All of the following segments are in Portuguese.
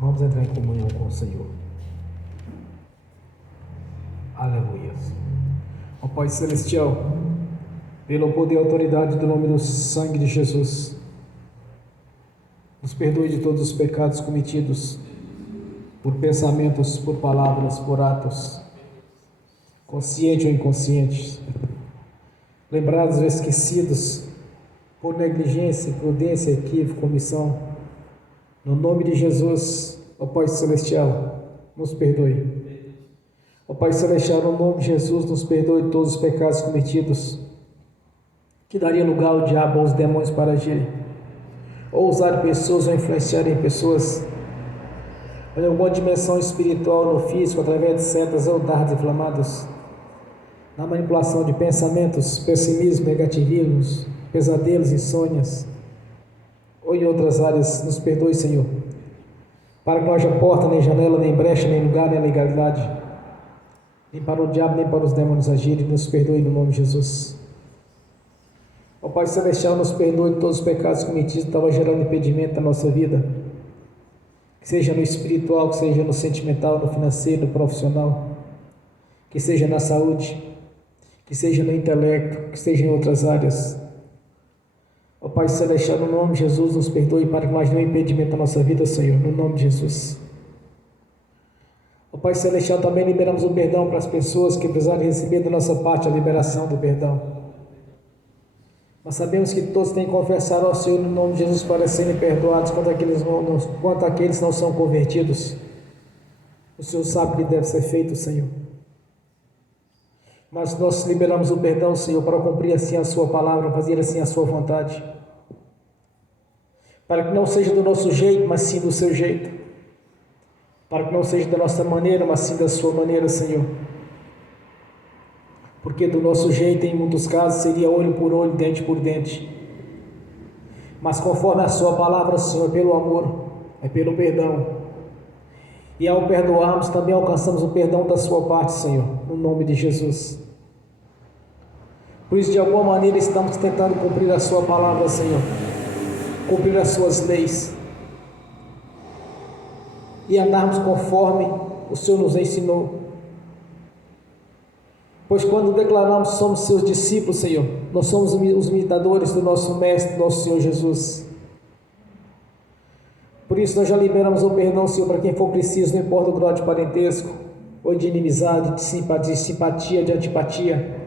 Vamos entrar em comunhão com o Senhor. Aleluia. Ó Pai Celestial, pelo poder e autoridade do nome do sangue de Jesus, nos perdoe de todos os pecados cometidos por pensamentos, por palavras, por atos, consciente ou inconscientes, lembrados ou esquecidos, por negligência, imprudência, equívoco, omissão. No nome de Jesus, ó Pai Celestial, nos perdoe. Ó Pai Celestial, no nome de Jesus, nos perdoe de todos os pecados cometidos, que daria lugar ao diabo ou aos demônios para agirem, ou usar pessoas ou influenciarem pessoas, em alguma dimensão espiritual no físico, através de setas ou dardos inflamados, na manipulação de pensamentos, pessimismo, negativismos, pesadelos, insônias, ou em outras áreas. Nos perdoe, Senhor, para que não haja porta, nem janela, nem brecha, nem lugar, nem legalidade, nem para o diabo, nem para os demônios agirem. Nos perdoe no nome de Jesus. Ó Pai Celestial, nos perdoe de todos os pecados cometidos que estavam gerando impedimento na nossa vida, que seja no espiritual, que seja no sentimental, no financeiro, no profissional, que seja na saúde, que seja no intelecto, que seja em outras áreas. Ó Pai Celestial, no nome de Jesus, nos perdoe para que mais nenhum impedimento na nossa vida, Senhor, no nome de Jesus. Ó Pai Celestial, também liberamos o perdão para as pessoas que precisarem receber da nossa parte a liberação do perdão. Nós sabemos que todos têm que confessar ao Senhor no nome de Jesus para serem perdoados quanto aqueles não são convertidos. O Senhor sabe o que deve ser feito, Senhor. Mas nós liberamos o perdão, Senhor, para cumprir assim a sua palavra, fazer assim a sua vontade. Para que não seja do nosso jeito, mas sim do seu jeito. Para que não seja da nossa maneira, mas sim da sua maneira, Senhor. Porque do nosso jeito, em muitos casos, seria olho por olho, dente por dente. Mas conforme a sua palavra, Senhor, é pelo amor, é pelo perdão. E ao perdoarmos, também alcançamos o perdão da sua parte, Senhor, no nome de Jesus. Por isso, de alguma maneira, estamos tentando cumprir a sua palavra, Senhor, cumprir as suas leis e andarmos conforme o Senhor nos ensinou. Pois quando declaramos que somos seus discípulos, Senhor, nós somos os imitadores do nosso Mestre, nosso Senhor Jesus. Por isso nós já liberamos o perdão, Senhor, para quem for preciso, não importa o grau de parentesco, ou de inimizade, de simpatia, de antipatia.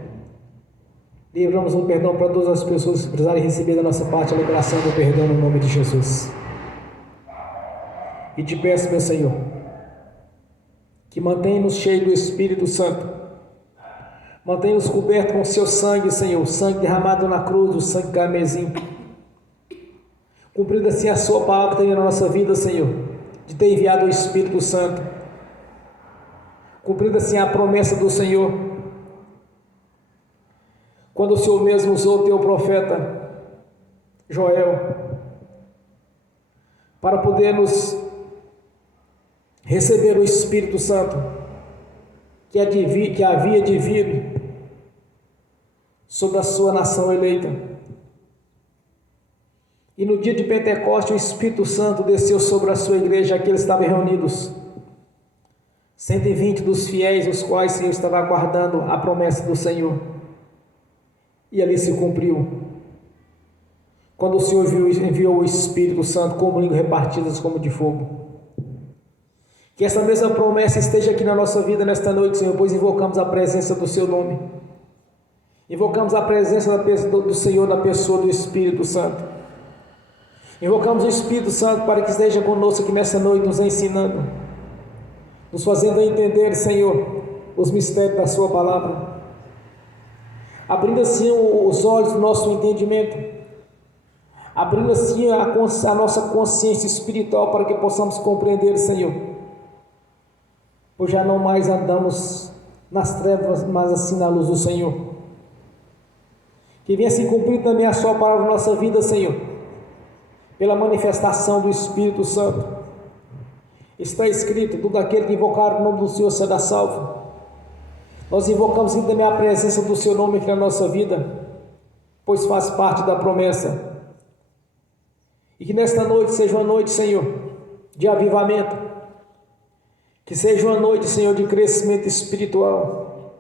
Liberamos o perdão para todas as pessoas que precisarem receber da nossa parte a liberação do perdão no nome de Jesus. E te peço, meu Senhor, que mantenha-nos cheios do Espírito Santo. Mantenha-nos cobertos com o seu sangue, Senhor, o sangue derramado na cruz, o sangue carmesim. Cumprida assim a sua palavra também na nossa vida, Senhor, de ter enviado o Espírito Santo. Cumprida assim a promessa do Senhor, quando o Senhor mesmo usou o teu profeta Joel, para podermos receber o Espírito Santo, que havia de vir sobre a sua nação eleita. E no dia de Pentecostes o Espírito Santo desceu sobre a sua igreja, aqueles que estavam reunidos, 120 dos fiéis, os quais o Senhor estava aguardando a promessa do Senhor, e ali se cumpriu, quando o Senhor enviou o Espírito Santo como línguas repartidas como de fogo. Que essa mesma promessa esteja aqui na nossa vida nesta noite, Senhor, pois invocamos a presença do seu nome, invocamos a presença do Senhor na pessoa do Espírito Santo, invocamos o Espírito Santo para que esteja conosco aqui nessa noite, nos ensinando, nos fazendo entender, Senhor, os mistérios da sua palavra, abrindo assim os olhos do nosso entendimento, abrindo assim a nossa consciência espiritual para que possamos compreender, Senhor, pois já não mais andamos nas trevas, mas assim na luz do Senhor. Que venha se cumprir também a sua palavra na nossa vida, Senhor, pela manifestação do Espírito Santo. Está escrito: todo aquele que invocar o nome do Senhor será salvo. Nós invocamos também a presença do seu nome aqui na nossa vida, pois faz parte da promessa. E que nesta noite seja uma noite, Senhor, de avivamento, que seja uma noite, Senhor, de crescimento espiritual,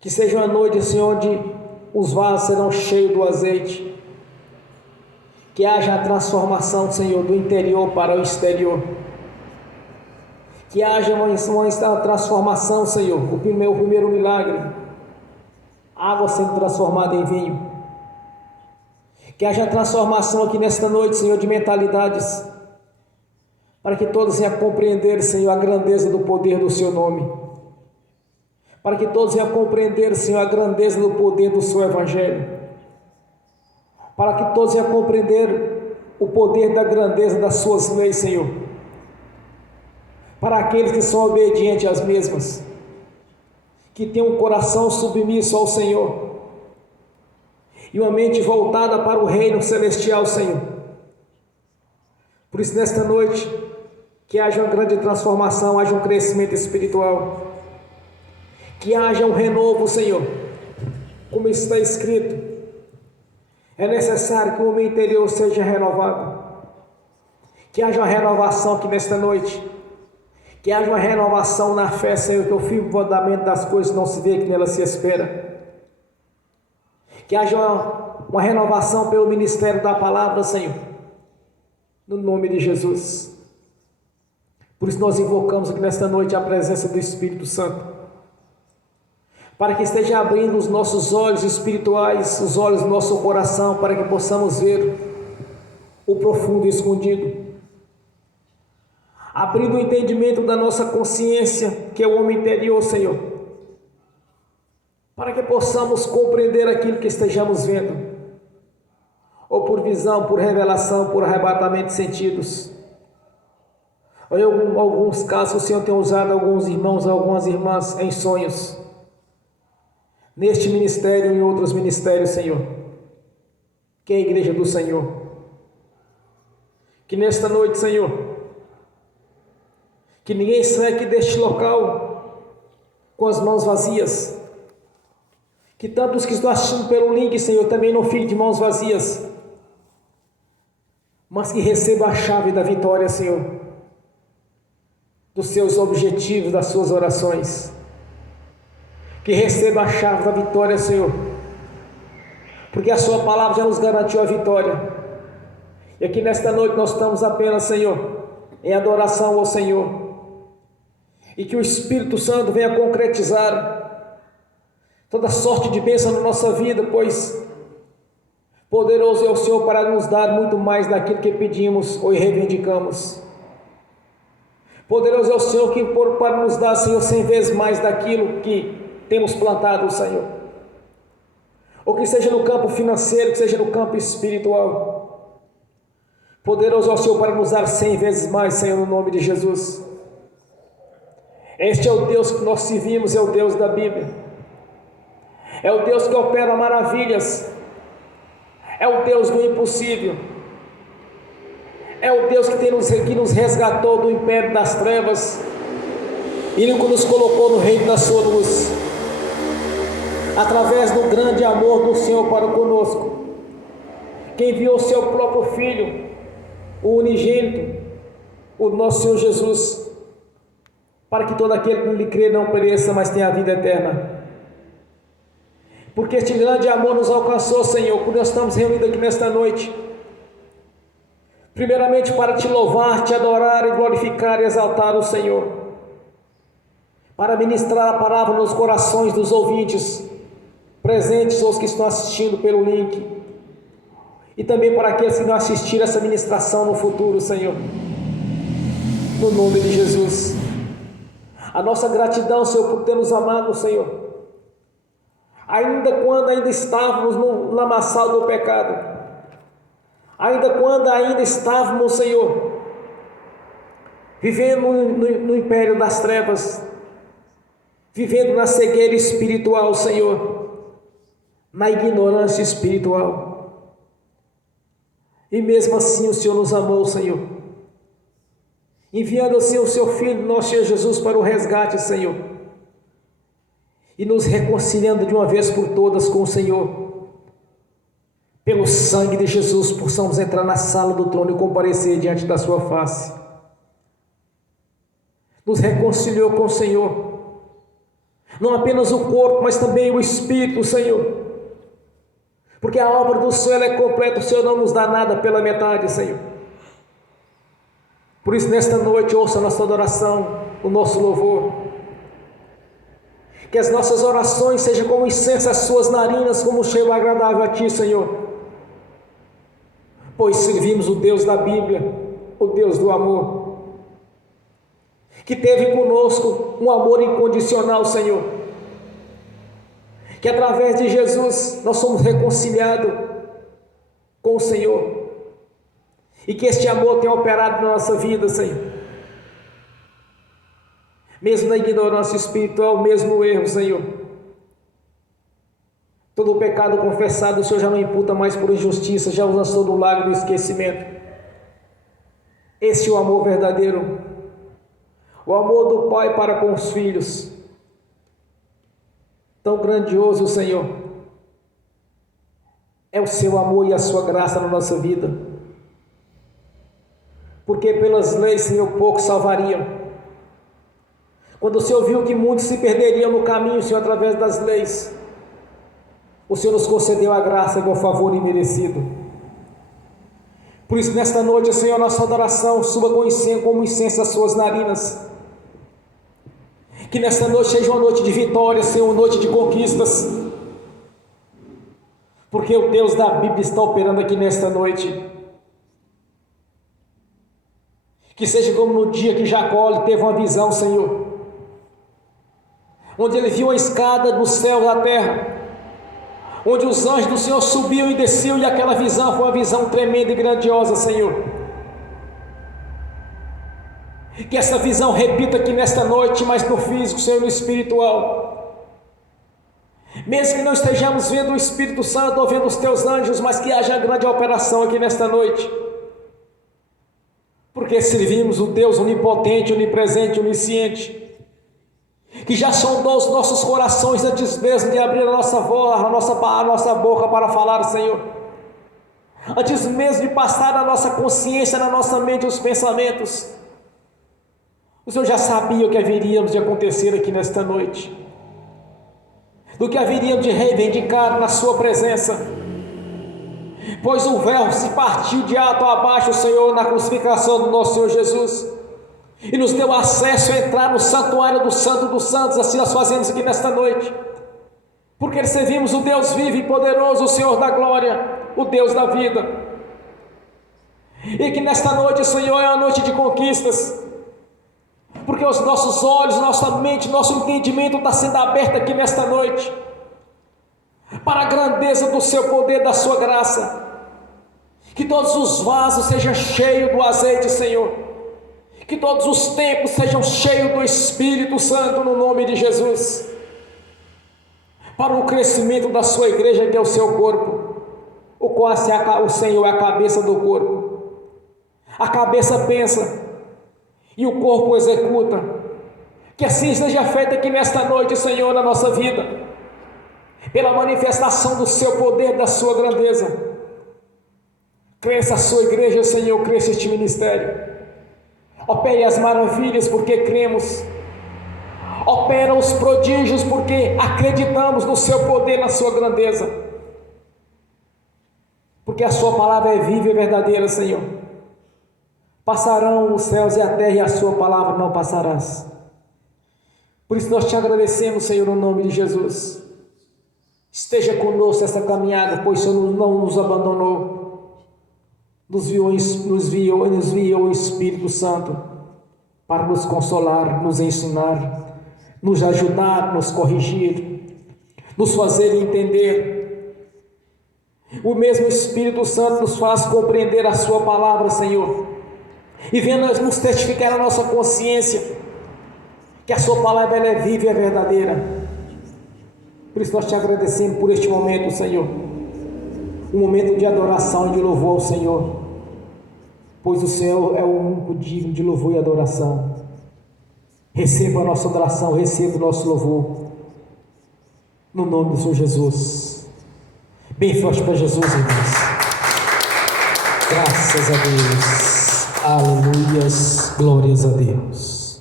que seja uma noite, Senhor, onde os vasos serão cheios do azeite, que haja a transformação, Senhor, do interior para o exterior, que haja uma transformação, Senhor, o primeiro milagre, água sendo transformada em vinho, que haja transformação aqui nesta noite, Senhor, de mentalidades, para que todos venham a compreender, Senhor, a grandeza do poder do Seu nome, para que todos venham a compreender, Senhor, a grandeza do poder do Seu Evangelho, para que todos venham a compreender o poder da grandeza das Suas leis, Senhor, para aqueles que são obedientes às mesmas, que têm um coração submisso ao Senhor, e uma mente voltada para o reino celestial, Senhor. Por isso, nesta noite, que haja uma grande transformação, haja um crescimento espiritual, que haja um renovo, Senhor, como está escrito, é necessário que o homem interior seja renovado, que haja uma renovação aqui nesta noite, que haja uma renovação na fé, Senhor, que o firme fundamento das coisas não se vê, que nela se espera, que haja uma renovação pelo ministério da palavra, Senhor, no nome de Jesus. Por isso nós invocamos aqui nesta noite a presença do Espírito Santo, para que esteja abrindo os nossos olhos espirituais, os olhos do nosso coração, para que possamos ver o profundo e escondido, abrindo o entendimento da nossa consciência, que é o homem interior, Senhor, para que possamos compreender aquilo que estejamos vendo, ou por visão, por revelação, por arrebatamento de sentidos, ou em alguns casos o Senhor tem usado alguns irmãos, algumas irmãs em sonhos, neste ministério e em outros ministérios, Senhor, que é a igreja do Senhor, que nesta noite, Senhor, que ninguém saia aqui deste local com as mãos vazias, que tantos que estão assistindo pelo link, Senhor, também não fiquem de mãos vazias, mas que receba a chave da vitória, Senhor, dos seus objetivos, das suas orações, que receba a chave da vitória, Senhor, porque a sua palavra já nos garantiu a vitória, e aqui nesta noite nós estamos apenas, Senhor, em adoração ao Senhor, e que o Espírito Santo venha concretizar toda sorte de bênção na nossa vida, pois poderoso é o Senhor para nos dar muito mais daquilo que pedimos ou reivindicamos. Poderoso é o Senhor para nos dar, Senhor, 100 vezes mais daquilo que temos plantado, Senhor. Ou que seja no campo financeiro, que seja no campo espiritual. Poderoso é o Senhor para nos dar 100 vezes mais, Senhor, no nome de Jesus. Este é o Deus que nós servimos, é o Deus da Bíblia. É o Deus que opera maravilhas. É o Deus do impossível. É o Deus que nos resgatou do império das trevas e que nos colocou no reino da sua luz, através do grande amor do Senhor para conosco, que enviou o seu próprio Filho, o unigênito, o nosso Senhor Jesus, para que todo aquele que nele crê não pereça, mas tenha a vida eterna. Porque este grande amor nos alcançou, Senhor, por nós estamos reunidos aqui nesta noite, primeiramente para te louvar, te adorar e glorificar e exaltar o Senhor, para ministrar a palavra nos corações dos ouvintes presentes, os que estão assistindo pelo link, e também para aqueles que não assistiram essa ministração no futuro, Senhor, no nome de Jesus. A nossa gratidão, Senhor, por ter nos amado, Senhor, quando ainda estávamos no lamaçal do pecado, quando ainda estávamos, Senhor, vivendo no império das trevas, vivendo na cegueira espiritual, Senhor, na ignorância espiritual, e mesmo assim o Senhor nos amou, Senhor, enviando assim o seu Filho, nosso Senhor Jesus, para o resgate, Senhor, e nos reconciliando de uma vez por todas com o Senhor, Pelo sangue de Jesus, possamos entrar na sala do trono e comparecer diante da sua face. Nos reconciliou com o Senhor, não apenas o corpo, mas também o Espírito, Senhor, porque a obra do Senhor é completa, o Senhor não nos dá nada pela metade, Senhor. Por isso, nesta noite, ouça a nossa adoração, o nosso louvor, que as nossas orações sejam como incenso às suas narinas, como um cheiro agradável a Ti, Senhor, pois servimos o Deus da Bíblia, o Deus do amor, que teve conosco um amor incondicional, Senhor, que através de Jesus nós somos reconciliados com o Senhor, e que este amor tenha operado na nossa vida, Senhor, mesmo na ignorância espiritual, mesmo no erro, Senhor. Todo o pecado confessado o Senhor já não imputa mais por injustiça, já o lançou no lago do esquecimento. Este é o amor verdadeiro, o amor do Pai para com os filhos, tão grandioso, Senhor, é o seu amor e a sua graça na nossa vida, porque pelas leis, Senhor, poucos salvariam. Quando o Senhor viu que muitos se perderiam no caminho, Senhor, através das leis, o Senhor nos concedeu a graça e o favor imerecido. Por isso, nesta noite, Senhor, nossa adoração suba como incenso às suas narinas. Que nesta noite seja uma noite de vitória, Senhor, uma noite de conquistas, porque o Deus da Bíblia está operando aqui nesta noite. Que seja como no dia que Jacó teve uma visão, Senhor, onde ele viu a escada do céu à terra, onde os anjos do Senhor subiam e desciam, e aquela visão foi uma visão tremenda e grandiosa, Senhor. Que essa visão repita aqui nesta noite, mas no físico, Senhor, no espiritual. Mesmo que não estejamos vendo o Espírito Santo ou vendo os teus anjos, mas que haja grande operação aqui nesta noite, porque servimos o Deus onipotente, onipresente, onisciente, que já sondou os nossos corações antes mesmo de abrir a nossa voz, a nossa boca para falar, Senhor, antes mesmo de passar na nossa consciência, na nossa mente os pensamentos. O Senhor já sabia o que haveríamos de acontecer aqui nesta noite, do que haveríamos de reivindicar na sua presença, pois o véu se partiu de alto a baixo, Senhor, na crucificação do nosso Senhor Jesus, e nos deu acesso a entrar no santuário do Santo dos Santos. Assim nós fazemos aqui nesta noite, porque servimos o Deus vivo e poderoso, o Senhor da glória, o Deus da vida, e que nesta noite, Senhor, é uma noite de conquistas, porque os nossos olhos, nossa mente, nosso entendimento está sendo aberto aqui nesta noite, para a grandeza do seu poder, da sua graça. Que todos os vasos sejam cheios do azeite, Senhor, que todos os templos sejam cheios do Espírito Santo, no nome de Jesus, para o crescimento da sua igreja, que é o seu corpo, o qual o Senhor é a cabeça do corpo. A cabeça pensa e o corpo executa. Que assim seja feito aqui nesta noite, Senhor, na nossa vida, pela manifestação do seu poder, da sua grandeza. Cresça a sua igreja, Senhor, cresça este ministério. Opere as maravilhas, porque cremos. Opera os prodígios, porque acreditamos no seu poder, na sua grandeza. Porque a sua palavra é viva e verdadeira, Senhor. Passarão os céus e a terra, e a sua palavra não passarás. Por isso nós te agradecemos, Senhor, no nome de Jesus. Esteja conosco essa caminhada, pois o Senhor não nos abandonou. Nos enviou o Espírito Santo para nos consolar, nos ensinar, nos ajudar, nos corrigir, nos fazer entender. O mesmo Espírito Santo nos faz compreender a sua palavra, Senhor, e venha nos testificar na nossa consciência que a sua palavra ela é viva e é verdadeira. Por isso nós te agradecemos por este momento, Senhor, um momento de adoração e de louvor ao Senhor, pois o Senhor é o único digno de louvor e adoração. Receba a nossa adoração, receba o nosso louvor, no nome do Senhor Jesus. Bem forte para Jesus, irmãos. Graças a Deus. Aleluias. Glórias a Deus.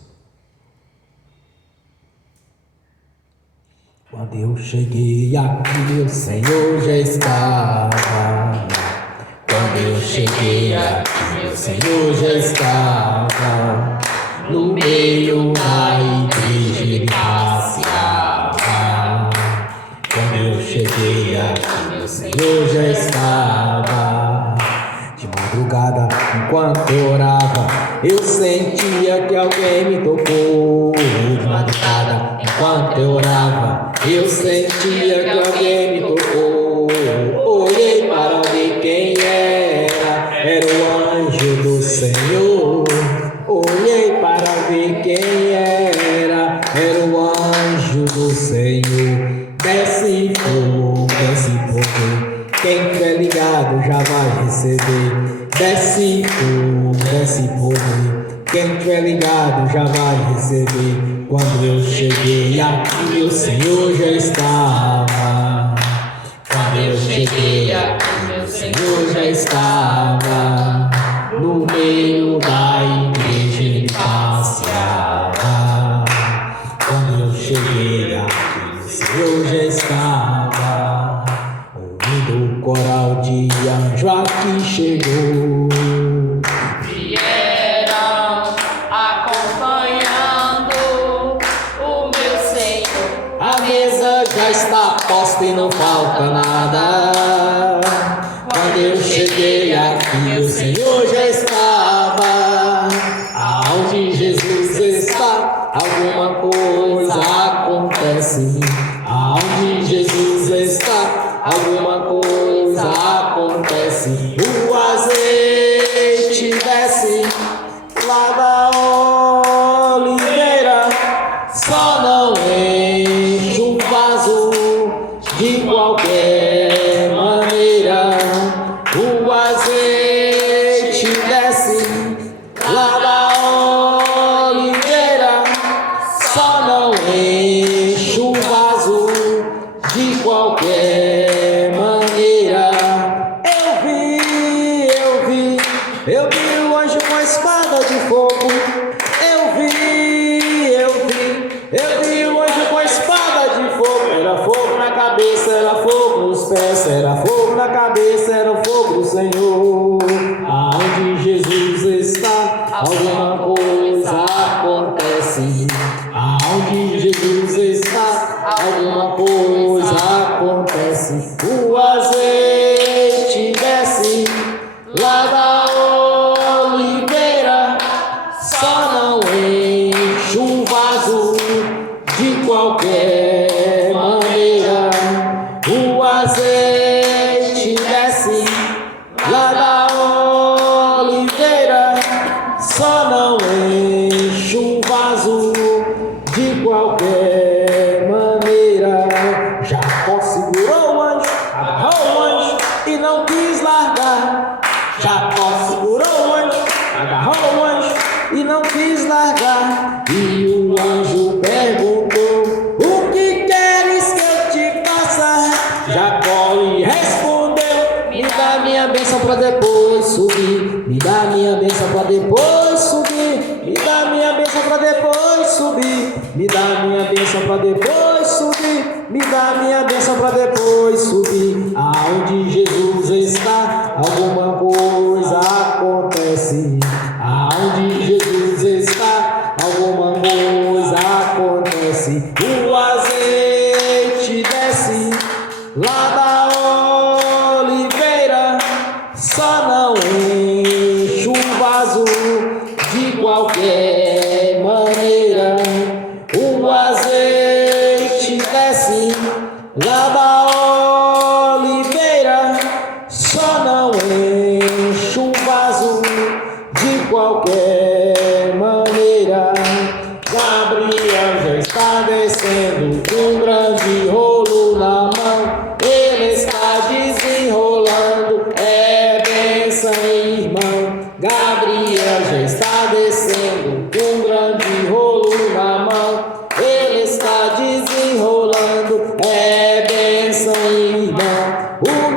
Quando eu cheguei aqui, o Senhor já estava. Quando eu cheguei aqui, o Senhor já estava. No meio da igreja ele passeava. Quando eu cheguei aqui, o Senhor já estava. De madrugada, enquanto eu orava, eu sentia que alguém me tocou. De madrugada, enquanto eu orava, eu sentia que alguém me tocou. Olhei para ver quem era o anjo do Senhor. Olhei para ver quem era o anjo do Senhor. Desce fogo, quem tiver ligado já vai receber. Desce fogo, quem tiver ligado já vai receber. Quando eu cheguei aqui, o Senhor já estava. Quando eu cheguei aqui, o Senhor já estava. No meio da igreja ele passeava. Quando eu cheguei aqui, o Senhor já estava. Ouvindo o coral de anjo aqui chegou. Vieram acompanhando o meu Senhor. A mesa já está posta e não falta nada. Quando eu cheguei aqui, o Senhor já estava. Aonde Jesus está, alguma coisa acontece. Aonde Jesus está, alguma coisa acontece. O azeite desce lá da oliveira, só não enche um vaso de qualquer maneira. O azeite desce lá da oliveira, só não enche um vaso de qualquer maneira. Eu vi o anjo com a espada de fogo. Eu vi o anjo com a espada de fogo. Era fogo na cabeça, era fogo nos pés, era fogo na cabeça, era o fogo do Senhor. Aonde Jesus está, alguma coisa acontece. Aonde Jesus está, alguma coisa acontece. O azeite desce lá da oliveira, só não enche um vaso de qualquer maneira. O azeite desce lá da oliveira, só não enche um vaso de qualquer maneira. Jacó segurou o anjo, agarrou o anjo e não quis largar. Jacó segurou o anjo, agarrou o anjo e não quis largar. E o anjo perguntou: o que queres que eu te faça? Jacó lhe respondeu: me dá minha bênção para depois subir. Me dá minha bênção para depois subir. Me dá minha bênção para depois subir. Me dá minha bênção para depois subir. Me dá minha bênção para depois subir. Aonde Jesus está, alguma coisa acontece. Aonde Jesus está, alguma coisa acontece. O azeite desce lá da oliveira, só não enche um vaso de qualquer maneira. O azeite desce lá da oliveira, só não enche um vaso de qualquer maneira. Gabriel já está descendo com um grande rolo na mão. Ele está desenrolando, é bênção, irmão. Gabriel já está descendo com um grande rolo na mão. Ele está desenrolando, é bênção, irmão. O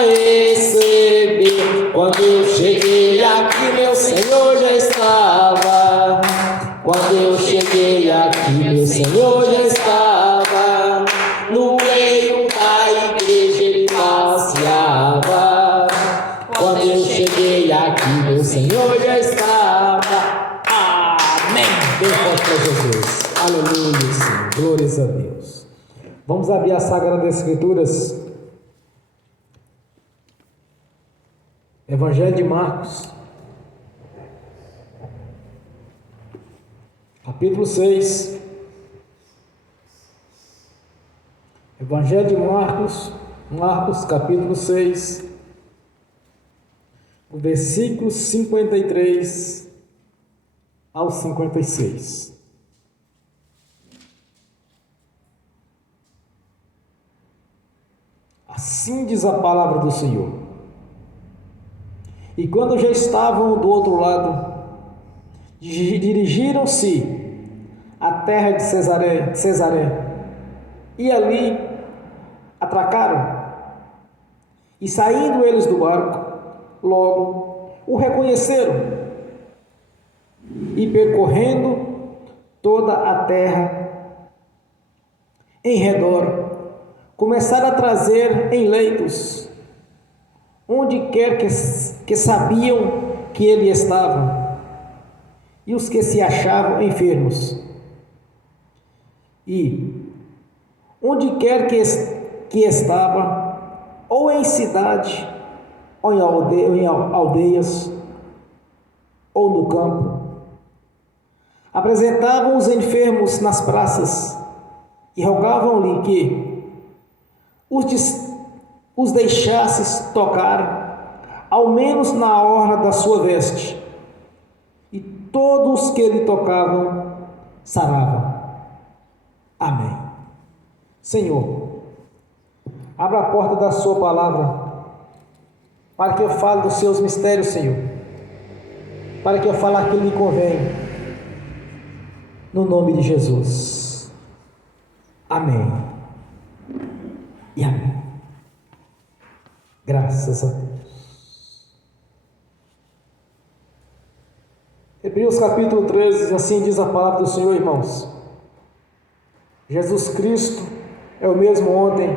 receber. Quando eu cheguei aqui, meu Senhor já estava. Quando eu cheguei aqui, meu Senhor já estava. No meio da igreja ele passeava. Quando eu cheguei aqui, meu Senhor já estava. Amém. Bem forte para Jesus. Aleluia, Senhor. Glórias a Deus. Vamos abrir as Sagradas Escrituras. Evangelho de Marcos, capítulo 6. Evangelho de Marcos, capítulo 6, o versículo 53 ao 56. Assim diz a palavra do Senhor. E quando já estavam do outro lado, dirigiram-se à terra de Cesaré, e ali atracaram. E saindo eles do barco, logo o reconheceram, e percorrendo toda a terra em redor, começaram a trazer em leitos, onde quer que sabiam que ele estava, e os que se achavam enfermos. E onde quer que estava, ou em cidade, ou em aldeias, ou no campo, apresentavam os enfermos nas praças e rogavam-lhe que os deixasses tocar, ao menos na orla da sua veste, e todos que lhe tocavam saravam. Amém. Senhor, abra a porta da sua palavra, para que eu fale dos seus mistérios, Senhor, para que eu fale aquilo que lhe convém, no nome de Jesus. Amém e amém. Graças a Deus. Hebreus capítulo 13, assim diz a palavra do Senhor, irmãos. Jesus Cristo é o mesmo ontem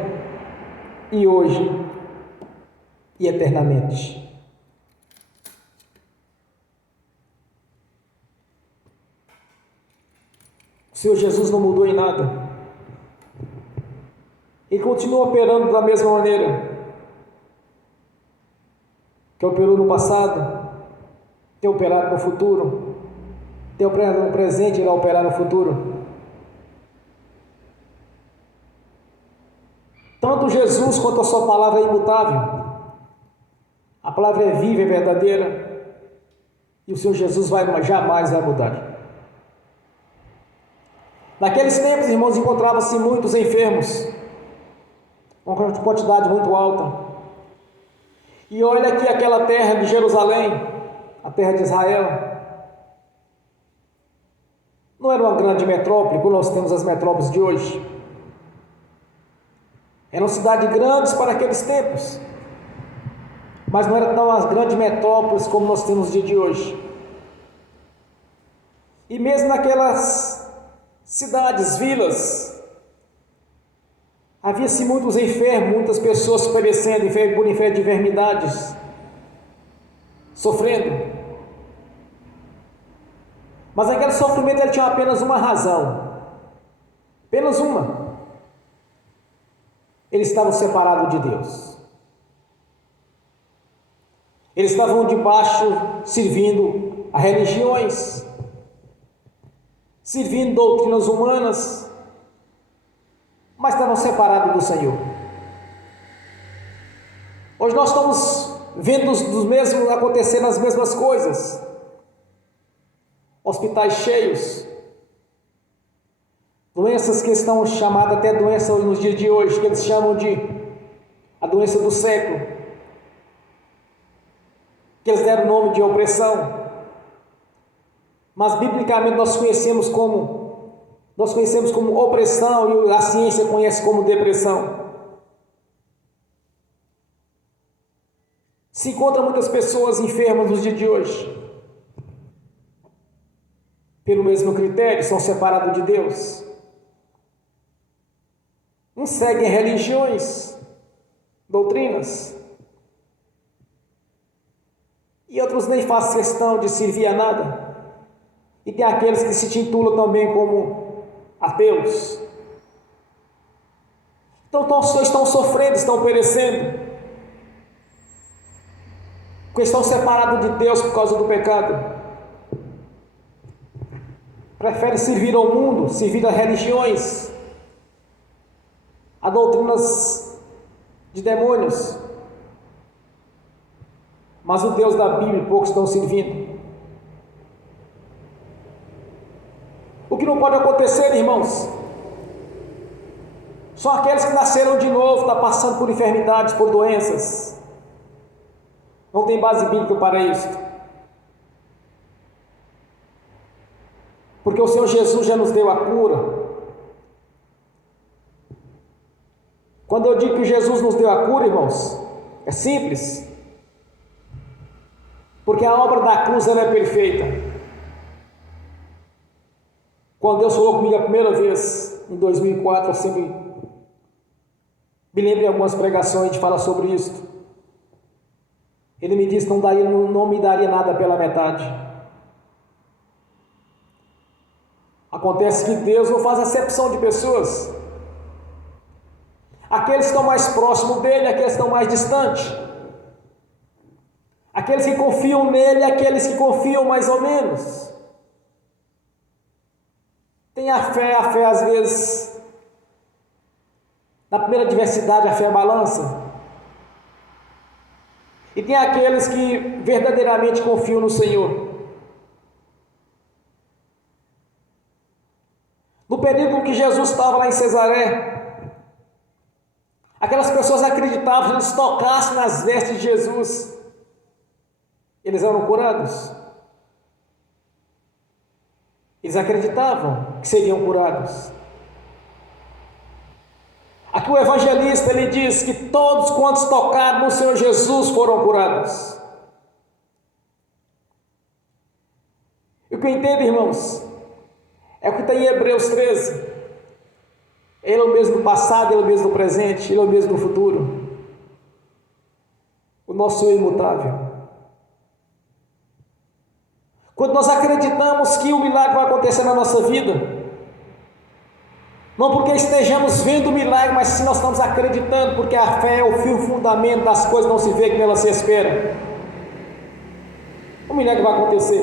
e hoje e eternamente. O Senhor Jesus não mudou em nada. Ele continua operando da mesma maneira que operou no passado, tem operado no futuro, tem operado no presente e vai operar no futuro. Tanto Jesus quanto a sua palavra é imutável. A palavra é viva e verdadeira, e o Senhor Jesus jamais vai mudar. Naqueles tempos, irmãos, encontravam-se muitos enfermos, uma quantidade muito alta. E olha aqui aquela terra de Jerusalém, a terra de Israel. Não era uma grande metrópole, como nós temos as metrópoles de hoje. Eram cidades grandes para aqueles tempos, mas não eram tão as grandes metrópoles como nós temos no dia de hoje. E mesmo naquelas cidades, vilas, havia-se muitos enfermos, muitas pessoas perecendo por enfermidades, sofrendo. Mas aquele sofrimento ele tinha apenas uma razão, apenas uma. Eles estavam separados de Deus. Eles estavam debaixo, servindo a religiões, servindo doutrinas humanas, mas estavam separados do Senhor. Hoje nós estamos vendo dos mesmos acontecendo as mesmas coisas. Hospitais cheios, doenças que estão chamadas até doença nos dias de hoje, que eles chamam de a doença do século, que eles deram o nome de opressão, mas biblicamente nós conhecemos como opressão, e a ciência conhece como depressão. Se encontra muitas pessoas enfermas nos dias de hoje. Pelo mesmo critério, são separados de Deus. Uns seguem religiões, doutrinas, e outros nem fazem questão de servir a nada. E tem aqueles que se titulam também como ateus. Então estão sofrendo, estão perecendo, porque estão separados de Deus por causa do pecado. Preferem servir ao mundo, servir a religiões, a doutrinas de demônios. Mas o Deus da Bíblia poucos estão servindo. O que não pode acontecer, irmãos, são aqueles que nasceram de novo, estão passando por enfermidades, por doenças. Não tem base bíblica para isso. Porque o Senhor Jesus já nos deu a cura. Quando eu digo que Jesus nos deu a cura, irmãos, é simples. Porque a obra da cruz ela é perfeita. Quando Deus falou comigo a primeira vez, em 2004, eu sempre me lembro de algumas pregações de falar sobre isso. Ele me disse que não me daria nada pela metade. Acontece que Deus não faz acepção de pessoas. Aqueles que estão mais próximos dele, aqueles que estão mais distantes. Aqueles que confiam nele, aqueles que confiam mais ou menos. Tem a fé às vezes, na primeira adversidade, a fé balança. E tem aqueles que verdadeiramente confiam no Senhor. No período em que Jesus estava lá em Cesaré, aquelas pessoas acreditavam que eles tocassem nas vestes de Jesus, eles eram curados. Eles acreditavam que seriam curados. Aqui o evangelista ele diz que todos quantos tocaram no Senhor Jesus foram curados. E o que eu entendo, irmãos, é o que está em Hebreus 13. Ele é o mesmo do passado, ele é o mesmo do presente, ele é o mesmo do futuro. O nosso Senhor é imutável. Quando nós acreditamos que o milagre vai acontecer na nossa vida, não porque estejamos vendo o milagre, mas sim nós estamos acreditando, porque a fé é o fio fundamento das coisas que não se vê, que nela se espera. O milagre vai acontecer.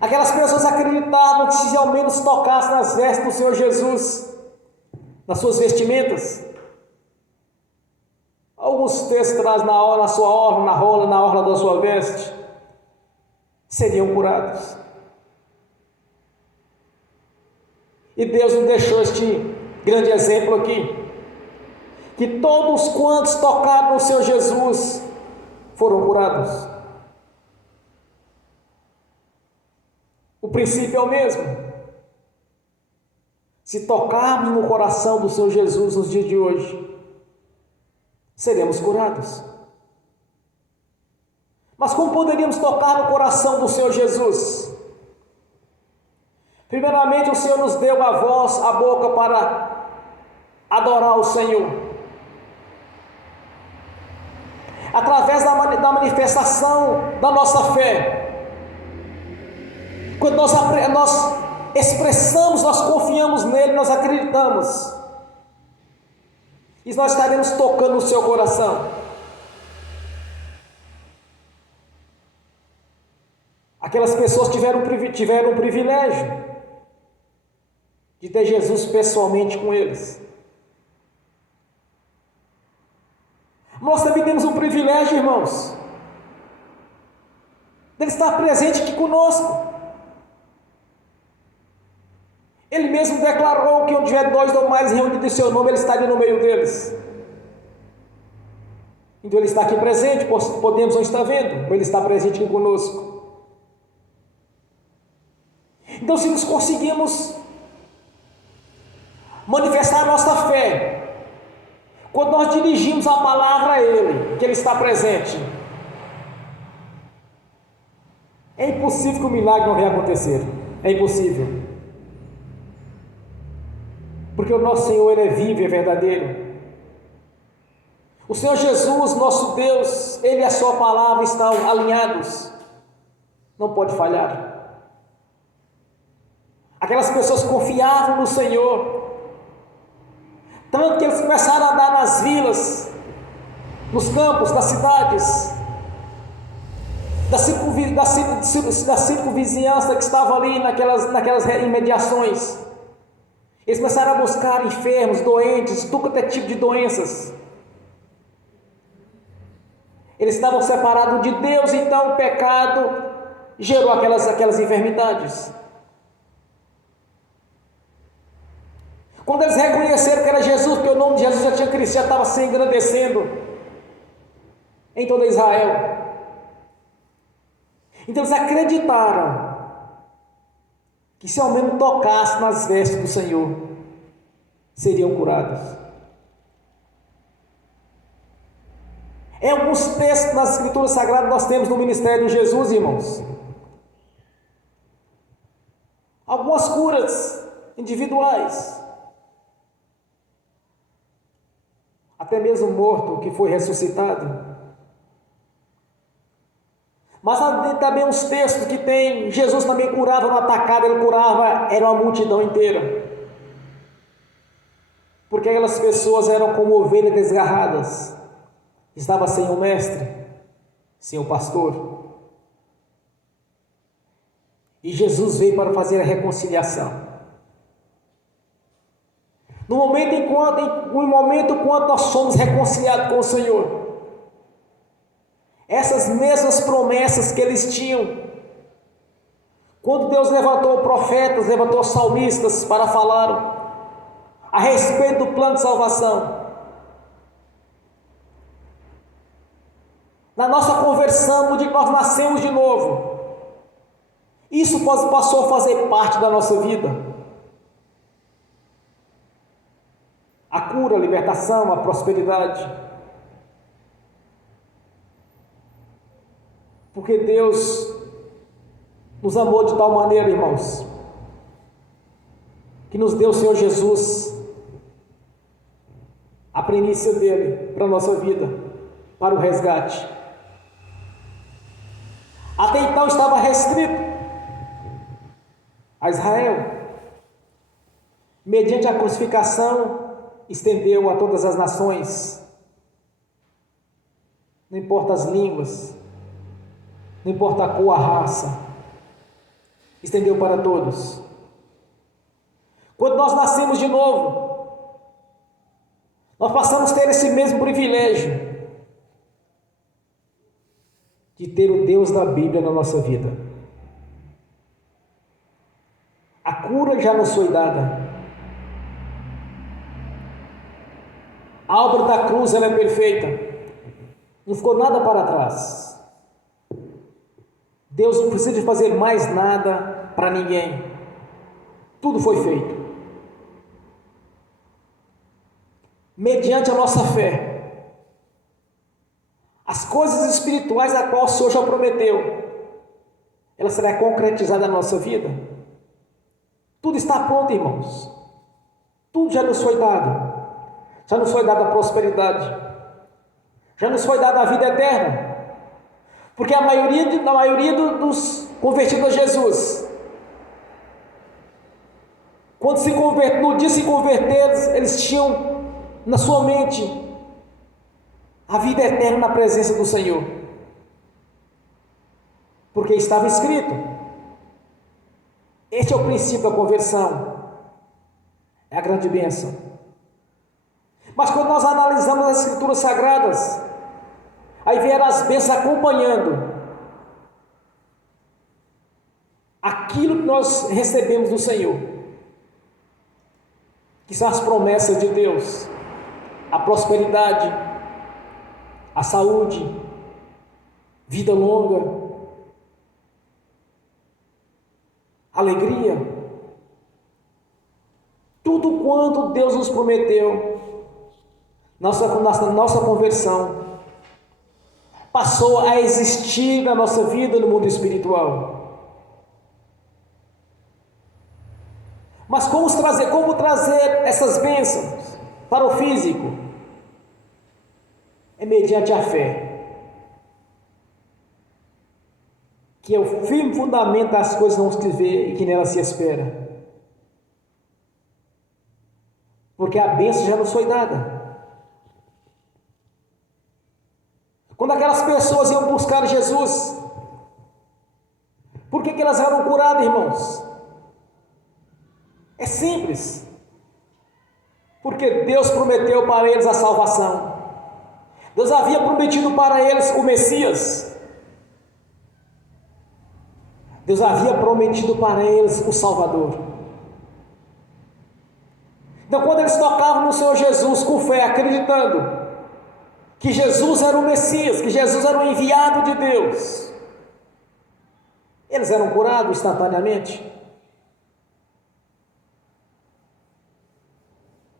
Aquelas pessoas acreditavam que se ao menos tocasse nas vestes do Senhor Jesus, nas suas vestimentas. Alguns textos trazem na sua orla, na orla da sua veste, seriam curados. E Deus nos deixou este grande exemplo aqui, que todos quantos tocaram no Senhor Jesus foram curados. O princípio é o mesmo. Se tocarmos no coração do Senhor Jesus nos dias de hoje, seremos curados. Mas como poderíamos tocar no coração do Senhor Jesus? Primeiramente, o Senhor nos deu a voz, a boca para adorar o Senhor. Através da manifestação da nossa fé. Quando nós expressamos, nós confiamos nele, nós acreditamos. E nós estaremos tocando no seu coração. Aquelas pessoas tiveram o privilégio de ter Jesus pessoalmente com eles. Nós também temos um privilégio, irmãos, dele estar presente aqui conosco. Ele mesmo declarou que onde tiver 2 ou mais reunidos em seu nome, ele estaria no meio deles. Então ele está aqui presente, podemos não estar vendo, mas ele está presente aqui conosco. Então, se nós conseguimos manifestar a nossa fé, quando nós dirigimos a palavra a Ele, que Ele está presente. É impossível que o milagre não venha acontecer. É impossível. Porque o nosso Senhor, Ele é vivo e é verdadeiro. O Senhor Jesus, nosso Deus, Ele e a sua palavra estão alinhados. Não pode falhar. Aquelas pessoas confiavam no Senhor, tanto que eles começaram a andar nas vilas, nos campos, das cidades, da circunvizinhança que estava ali naquelas imediações. Eles começaram a buscar enfermos, doentes, todo quanto é tipo de doenças. Eles estavam separados de Deus, então o pecado gerou aquelas enfermidades. Quando eles reconheceram que era Jesus, porque o nome de Jesus já estava se engrandecendo em toda Israel. Então eles acreditaram que se ao menos tocasse nas vestes do Senhor, seriam curados. Em alguns textos nas Escrituras Sagradas nós temos no ministério de Jesus, irmãos, algumas curas individuais, até mesmo morto que foi ressuscitado. Mas há também uns textos que tem, Jesus também curava no atacado, ele curava, era uma multidão inteira. Porque aquelas pessoas eram como ovelhas desgarradas, estava sem o mestre, sem o pastor. E Jesus veio para fazer a reconciliação. No momento quando nós somos reconciliados com o Senhor, essas mesmas promessas que eles tinham, quando Deus levantou profetas, levantou salmistas para falar a respeito do plano de salvação, na nossa conversão, no dia que nós nascemos de novo, isso passou a fazer parte da nossa vida. A cura, a libertação, a prosperidade. Porque Deus nos amou de tal maneira, irmãos, que nos deu o Senhor Jesus, a primícia dele para a nossa vida, para o resgate. Até então estava restrito a Israel. Mediante a crucificação, estendeu a todas as nações. Não importa as línguas, não importa a cor, a raça, estendeu para todos. Quando nós nascemos de novo, nós passamos a ter esse mesmo privilégio de ter o Deus da Bíblia na nossa vida. A cura já nos foi dada. A obra da cruz, ela é perfeita. Não ficou nada para trás. Deus não precisa de fazer mais nada para ninguém. Tudo foi feito. Mediante a nossa fé, as coisas espirituais a qual o Senhor já prometeu, ela será concretizada na nossa vida. Tudo está pronto, irmãos. Tudo já nos foi dado. Já nos foi dada a prosperidade. Já nos foi dada a vida eterna. Porque a maioria dos convertidos a Jesus, no dia de se converter, eles tinham na sua mente a vida eterna na presença do Senhor. Porque estava escrito. Este é o princípio da conversão. É a grande bênção. Mas quando nós analisamos as Escrituras Sagradas, aí vieram as bênçãos acompanhando aquilo que nós recebemos do Senhor, que são as promessas de Deus, a prosperidade, a saúde, vida longa, alegria, tudo quanto Deus nos prometeu, na nossa conversão, passou a existir na nossa vida no mundo espiritual. Mas como trazer essas bênçãos para o físico? É mediante a fé, que é o firme fundamento das coisas não se vê e que nela se espera. Porque a bênção já nos foi dada. Quando aquelas pessoas iam buscar Jesus, por que elas eram curadas, irmãos? É simples. Porque Deus prometeu para eles a salvação. Deus havia prometido para eles o Messias. Deus havia prometido para eles o Salvador. Então, quando eles tocavam no Senhor Jesus com fé, acreditando que Jesus era o Messias, que Jesus era o enviado de Deus, eles eram curados instantaneamente.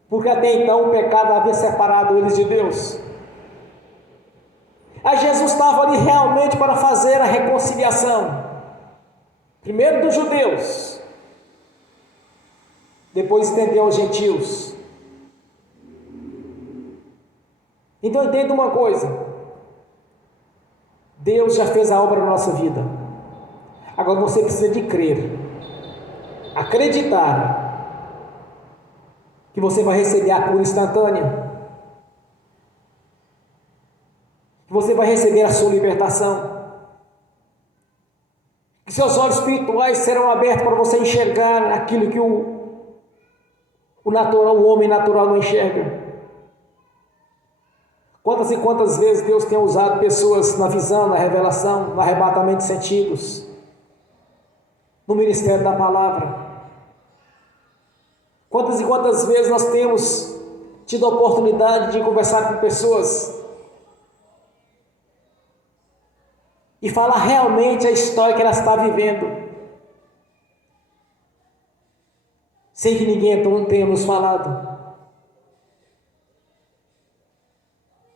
Porque até então o pecado havia separado eles de Deus. Aí Jesus estava ali realmente para fazer a reconciliação, primeiro dos judeus, depois estendeu aos gentios. Então entenda uma coisa: Deus já fez a obra na nossa vida. Agora você precisa de crer, acreditar que você vai receber a cura instantânea, que você vai receber a sua libertação, que seus olhos espirituais serão abertos para você enxergar aquilo que o homem natural não enxerga. Quantas e quantas vezes Deus tem usado pessoas na visão, na revelação, no arrebatamento de sentidos, no ministério da palavra. Quantas e quantas vezes nós temos tido a oportunidade de conversar com pessoas e falar realmente a história que ela está vivendo, sem que ninguém tenha nos falado,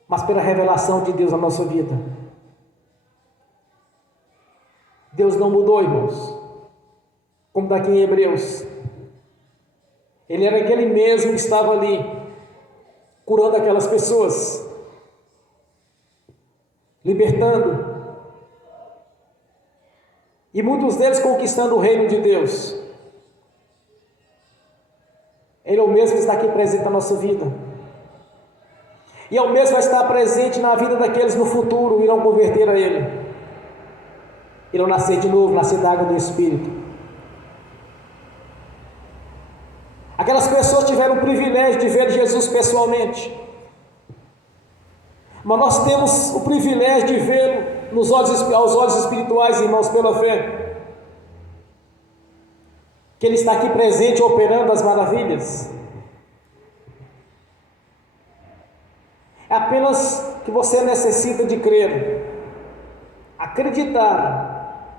mas pela revelação de Deus na nossa vida. Deus não mudou, irmãos, como daqui em Hebreus. Ele era aquele mesmo que estava ali, curando aquelas pessoas, libertando, e muitos deles conquistando o reino de Deus. Ele é o mesmo que está aqui presente na nossa vida, e é o mesmo que vai estar presente na vida daqueles no futuro irão converter a Ele, irão nascer de novo, nascer da água do Espírito. Aquelas pessoas tiveram o privilégio de ver Jesus pessoalmente, mas nós temos o privilégio de vê-lo aos olhos espirituais, irmãos, pela fé, que Ele está aqui presente, operando as maravilhas. É apenas que você necessita de crer, acreditar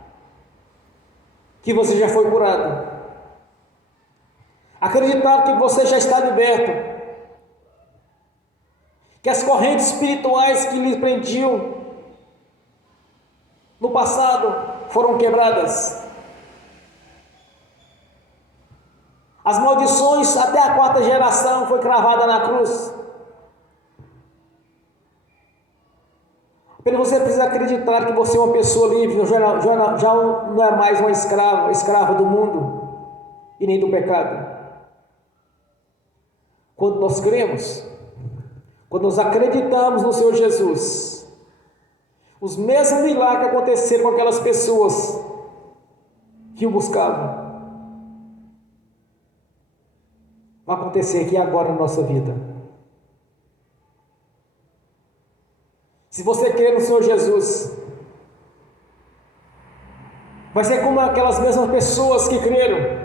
que você já foi curado, acreditar que você já está liberto, que as correntes espirituais que lhe prendiam no passado foram quebradas, as maldições até a 4ª geração foi cravada na cruz. Você precisa acreditar que você é uma pessoa livre, já não é mais uma escrava do mundo e nem do pecado. Quando nós cremos, quando nós acreditamos no Senhor Jesus, os mesmos milagres que aconteceram com aquelas pessoas que o buscavam, vai acontecer aqui agora na nossa vida. Se você crer no Senhor Jesus, vai ser como aquelas mesmas pessoas que creram.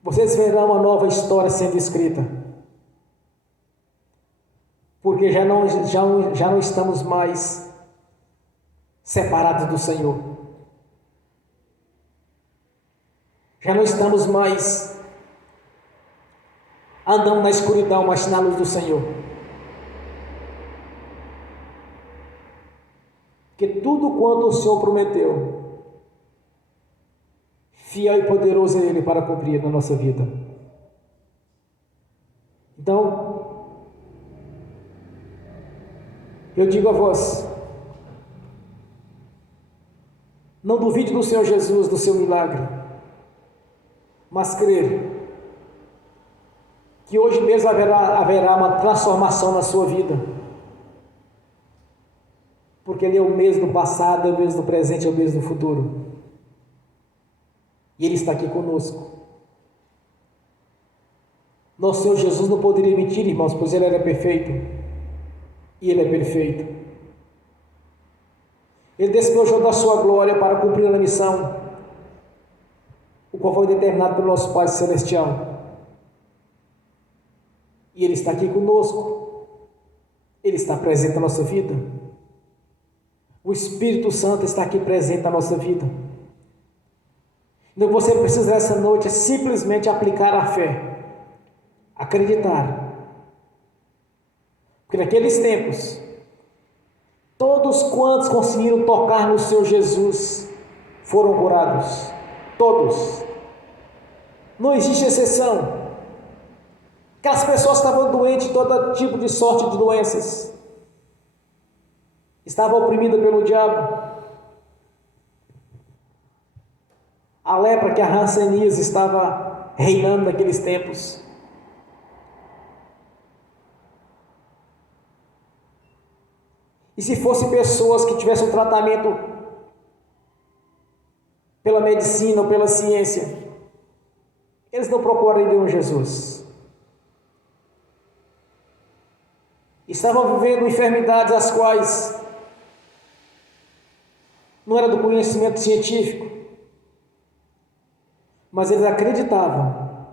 Vocês verão uma nova história sendo escrita, porque já não estamos mais separados do Senhor, já não estamos mais andando na escuridão, mas na luz do Senhor. porque tudo quanto o Senhor prometeu, fiel e poderoso é Ele para cumprir na nossa vida. Então, eu digo a vós, não duvide do Senhor Jesus, do seu milagre, mas crer que hoje mesmo haverá uma transformação na sua vida, porque Ele é o mesmo do passado, é o mesmo do presente, é o mesmo do futuro, e Ele está aqui conosco. Nosso Senhor Jesus não poderia mentir, irmãos, pois Ele era perfeito, e Ele é perfeito. Ele despojou da sua glória para cumprir a missão, o qual foi determinado pelo nosso Pai Celestial. E Ele está aqui conosco. Ele está presente na nossa vida. O Espírito Santo está aqui presente na nossa vida. Então você precisa nessa noite simplesmente aplicar a fé, acreditar. Porque naqueles tempos, todos quantos conseguiram tocar no Senhor Jesus foram curados. Todos. Não existe exceção. Aquelas pessoas estavam doentes de todo tipo de sorte de doenças. Estavam oprimidas pelo diabo. A lepra, que a hanseníase estava reinando naqueles tempos. E se fossem pessoas que tivessem um tratamento pela medicina ou pela ciência, eles não procurariam Jesus. Estavam vivendo enfermidades as quais não era do conhecimento científico, mas eles acreditavam,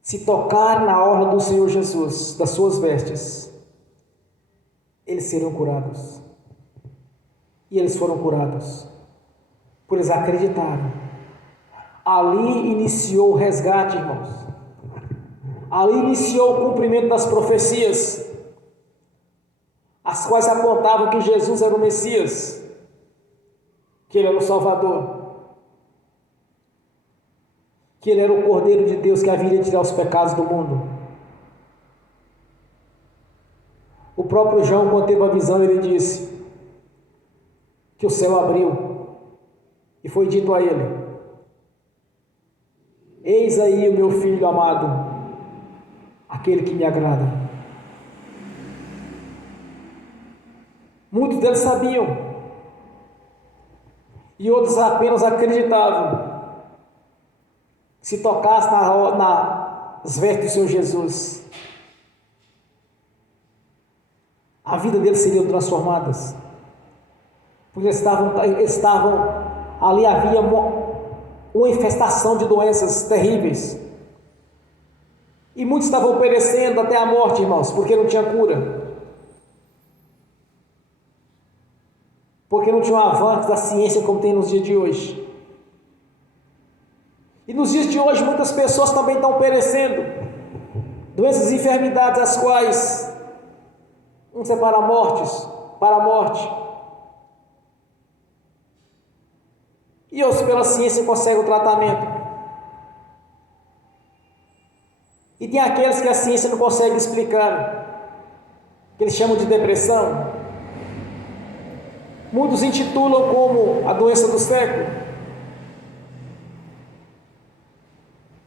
se tocar na orla do Senhor Jesus, das suas vestes, eles seriam curados. E eles foram curados, por eles acreditaram. Ali iniciou o resgate, irmãos. Ali iniciou o cumprimento das profecias, as quais apontavam que Jesus era o Messias, que Ele era o Salvador, que Ele era o Cordeiro de Deus que haveria de tirar os pecados do mundo. O próprio João, quando teve a visão, ele disse que o céu abriu e foi dito a ele: eis aí o meu filho amado, aquele que me agrada. Muitos deles sabiam e outros apenas acreditavam. Se tocasse nas vestes do Senhor Jesus, a vida deles seria transformadas, porque eles estavam ali, havia uma infestação de doenças terríveis, e muitos estavam perecendo até a morte, irmãos, porque não tinha cura, porque não tinha um avanço da ciência como tem nos dias de hoje. E nos dias de hoje muitas pessoas também estão perecendo, doenças e enfermidades as quais uns é para a morte, e outros pela ciência conseguem o tratamento. E tem aqueles que a ciência não consegue explicar, que eles chamam de depressão. Muitos intitulam como a doença do século,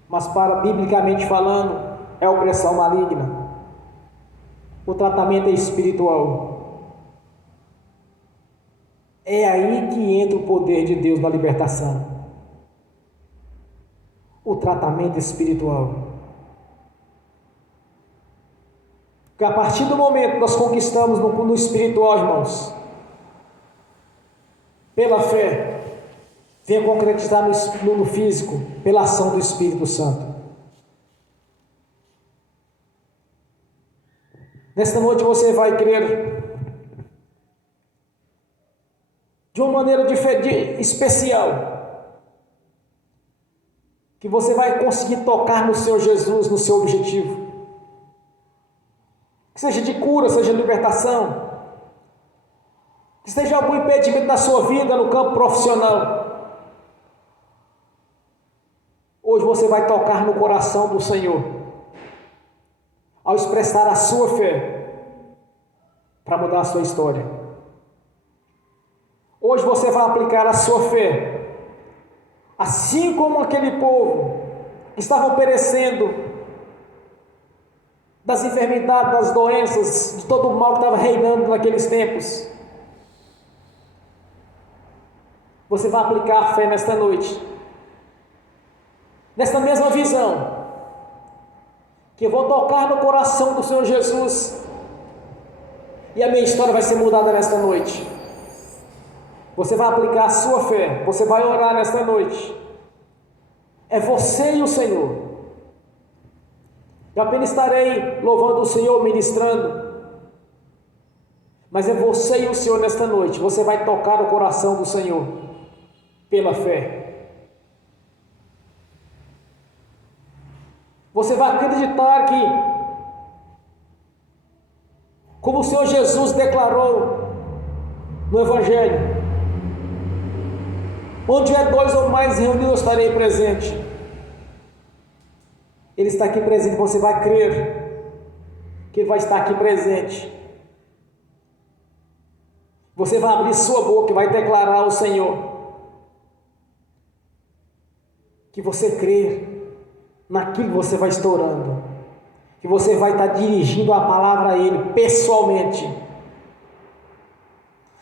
mas biblicamente falando, é opressão maligna. O tratamento é espiritual. É aí que entra o poder de Deus na libertação. O tratamento espiritual. Porque a partir do momento que nós conquistamos no espiritual, irmãos, pela fé, vem concretizar no físico, pela ação do Espírito Santo. Nesta noite você vai crer de uma maneira especial, que você vai conseguir tocar no Senhor Jesus, no seu objetivo, que seja de cura, seja de libertação, que que esteja algum impedimento na sua vida, no campo profissional, hoje você vai tocar no coração do Senhor, ao expressar a sua fé, para mudar a sua história. Hoje você vai aplicar a sua fé, assim como aquele povo que estava perecendo das enfermidades, das doenças, de todo o mal que estava reinando naqueles tempos. Você vai aplicar a fé nesta noite, nesta mesma visão, que eu vou tocar no coração do Senhor Jesus, e a minha história vai ser mudada nesta noite. Você vai aplicar a sua fé, você vai orar nesta noite. É você e o Senhor. Eu apenas estarei louvando o Senhor, ministrando, mas é você e o Senhor nesta noite. Você vai tocar o coração do Senhor pela fé. Você vai acreditar que, como o Senhor Jesus declarou no Evangelho, onde é 2 ou mais reunidos, eu estarei presente. Ele está aqui presente, você vai crer que Ele vai estar aqui presente. Você vai abrir sua boca e vai declarar ao Senhor que você crê naquilo que você vai estar orando, que você vai estar dirigindo a palavra a Ele pessoalmente.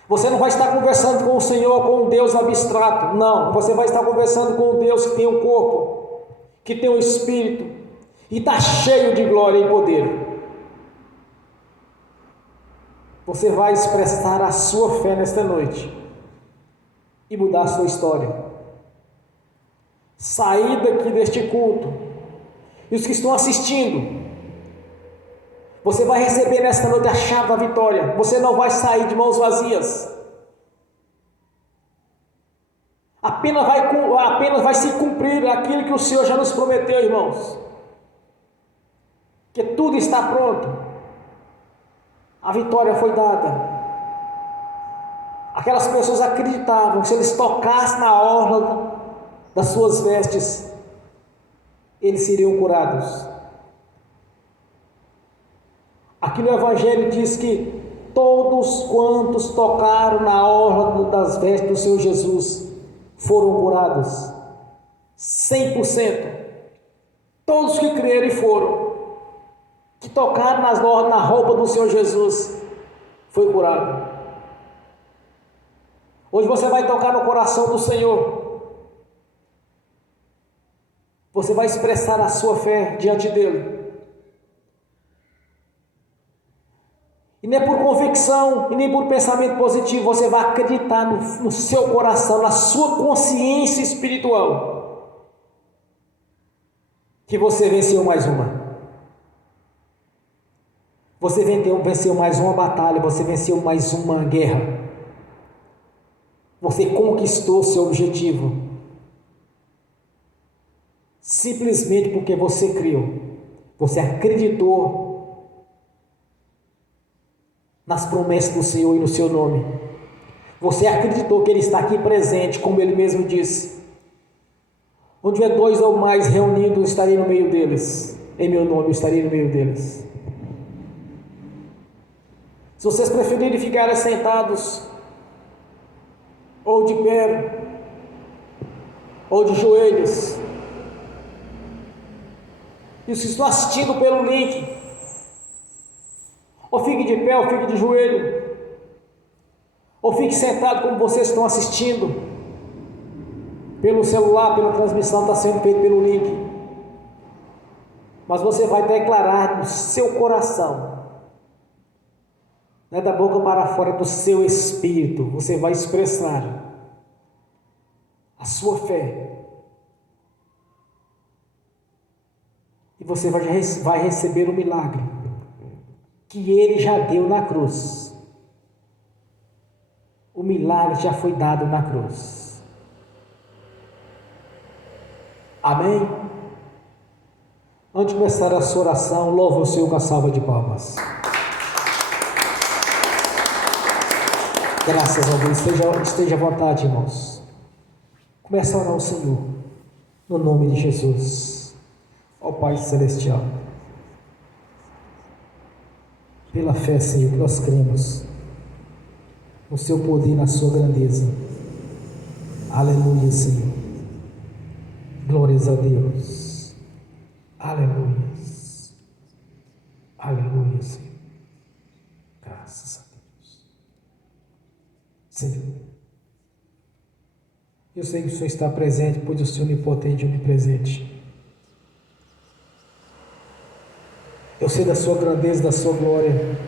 Você não vai estar conversando com o Senhor, com um Deus abstrato, não. Você vai estar conversando com um Deus que tem um corpo, que tem um espírito, e está cheio de glória e poder. Você vai expressar a sua fé nesta noite e mudar a sua história. Sair daqui deste culto, e os que estão assistindo, você vai receber nesta noite a chave da vitória. Você não vai sair de mãos vazias. Apenas vai se cumprir aquilo que o Senhor já nos prometeu, irmãos. Que tudo está pronto, a vitória foi dada. Aquelas pessoas acreditavam que se eles tocassem na orla das suas vestes, eles seriam curados. Aqui no Evangelho diz que todos quantos tocaram na orla das vestes do Senhor Jesus foram curados, 100%. Todos que creram e foram, que tocaram na roupa do Senhor Jesus, foi curado. Hoje você vai tocar no coração do Senhor. Você vai expressar a sua fé diante dele. E nem por convicção, e nem por pensamento positivo, você vai acreditar no seu coração, na sua consciência espiritual, que você venceu mais uma. Você venceu mais uma batalha, você venceu mais uma guerra. Você conquistou seu objetivo. Simplesmente porque você creu. Você acreditou nas promessas do Senhor e no seu nome. Você acreditou que Ele está aqui presente, como Ele mesmo disse. Onde é 2 ou mais reunidos, eu estarei no meio deles. Em meu nome, eu estarei no meio deles. Se vocês preferirem ficar sentados, ou de pé, ou de joelhos, e os que estão assistindo pelo link, ou fique de pé, ou fique de joelho, ou fique sentado como vocês estão assistindo, pelo celular, pela transmissão está sendo feita pelo link, mas você vai declarar no seu coração, não é da boca para fora, do seu espírito, você vai expressar a sua fé, e você vai receber o milagre que Ele já deu na cruz. O milagre já foi dado na cruz. Amém? Antes de começar a sua oração, louva o Senhor com a salva de palmas. Graças a Deus. Esteja à vontade, irmãos. Começa a orar ao Senhor, no nome de Jesus. Ó Pai Celestial, pela fé, Senhor, que nós cremos no Seu poder e na Sua grandeza. Aleluia, Senhor. Glórias a Deus. Aleluia. Aleluia, Senhor. Graças a Deus. Senhor, eu sei que o Senhor está presente, pois o Senhor é onipotente e onipresente. Eu sei da Sua grandeza, da Sua glória,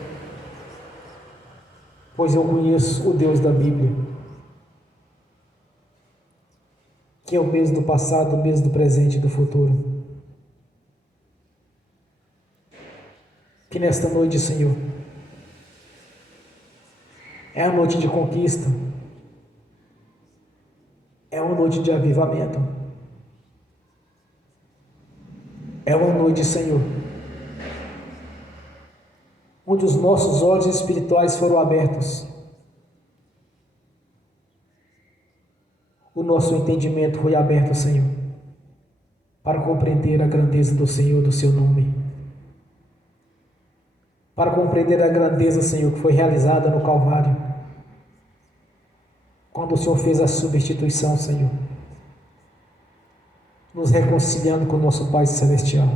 pois eu conheço o Deus da Bíblia, que é o mesmo do passado, o mesmo do presente e do futuro. Que nesta noite, Senhor, é a noite de conquista, é uma noite de avivamento, é uma noite, Senhor, onde os nossos olhos espirituais foram abertos, o nosso entendimento foi aberto, Senhor, para compreender a grandeza do Senhor, do Seu nome, para compreender a grandeza, Senhor, que foi realizada no Calvário, quando o Senhor fez a substituição, Senhor, nos reconciliando com o nosso Pai Celestial.